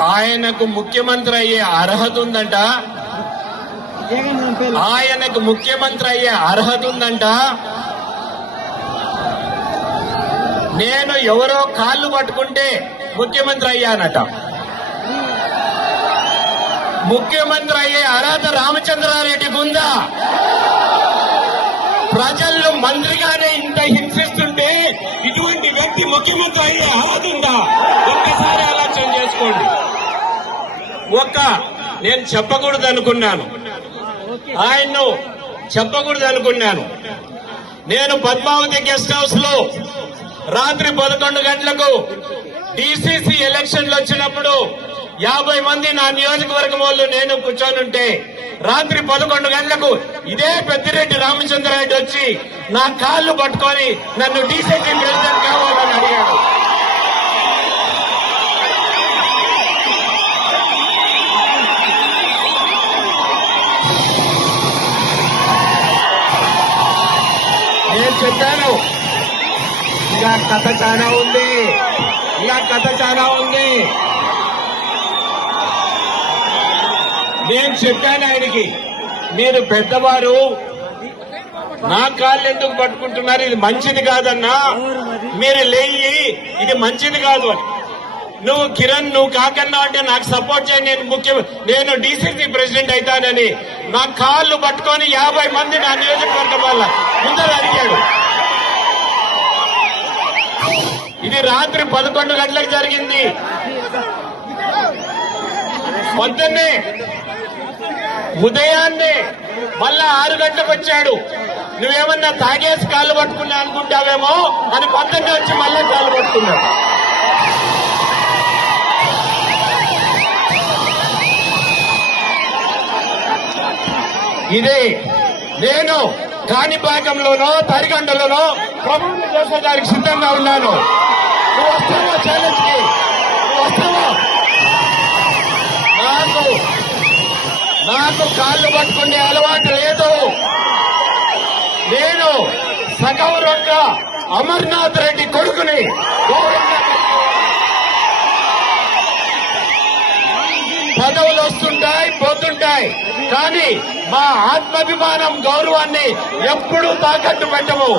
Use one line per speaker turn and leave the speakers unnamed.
ఆయనకు ముఖ్యమంత్రి అయ్యే అర్హత ఉందంట? ఆయనకు ముఖ్యమంత్రి అయ్యే అర్హత ఉందంట? నేను ఎవరో కాళ్ళు పట్టుకుంటే ముఖ్యమంత్రి అయ్యానట. ముఖ్యమంత్రి అయ్యే అర్హత రామచంద్రారెడ్డికి ఉందా? ప్రజల్లో మంత్రిగానే ఇంత హింసిస్తుంటే ఇటువంటి వ్యక్తి ముఖ్యమంత్రి అయ్యే అర్హత ఉందా? ఒక్క నేను చెప్పకూడదు అనుకున్నాను. ఆయన్ను చెప్పకూడదు అనుకున్నాను. నేను పద్మావతి గెస్ట్ హౌస్లో రాత్రి పదకొండు గంటలకు డిసిసి ఎలక్షన్లు వచ్చినప్పుడు యాభై మంది నా నియోజకవర్గం వాళ్ళు నేను కూర్చొనుంటే రాత్రి పదకొండు గంటలకు ఇదే పెద్దిరెడ్డి రామచంద్రారెడ్డి వచ్చి నా కాళ్ళు పట్టుకొని నన్ను డీసీసీ ప్రెసిడెంట్ కావాలని అడిగాడు. చెప్పాను ఇలా కథ చాలా ఉంది. ఇలా కథ చాలా ఉంది. నేను చెప్పాను ఆయనకి మీరు పెద్దవారు నా కాళ్ళు ఎందుకు పట్టుకుంటున్నారు? ఇది మంచిది కాదన్నా. మీరు లేయి ఇది మంచిది కాదు అని. నువ్వు కిరణ్ నువ్వు కాకన్నా అంటే నాకు సపోర్ట్ చేయండి. నేను ముఖ్య నేను డీసీసీ ప్రెసిడెంట్ అవుతానని నా కాళ్ళు పట్టుకొని యాభై మంది నా నియోజకవర్గం వల్ల ముందర అడిగాడు ఇది రాత్రి పదకొండు గంటలకు జరిగింది. పొద్దున్నే ఉదయాన్నే మళ్ళా ఆరు గంటలకు వచ్చాడు. నువ్వేమన్నా తాగేసి కాళ్ళు పట్టుకున్నా అనుకుంటావేమో అని పొద్దున్నే వచ్చి మళ్ళీ కాళ్ళు పట్టుకున్నాడు. ఇది నేను కాణిపాకంలోనో తరిగండలోనో ప్రమాణం చేసేదానికి సిద్ధంగా ఉన్నాను. నువ్వు వస్తావా ఛాలెంజ్కి? వస్తావా? నాకు నాకు కాళ్ళు పట్టుకునే అలవాటు లేదు. నేను సగం అమర్నాథ్ రెడ్డి కొడుకు పదవులు వస్తుంటాయి పోతుంటాయి. కానీ మా ఆత్మాభిమానం గౌరవాన్ని ఎప్పుడూ తాకట్టు పెట్టము.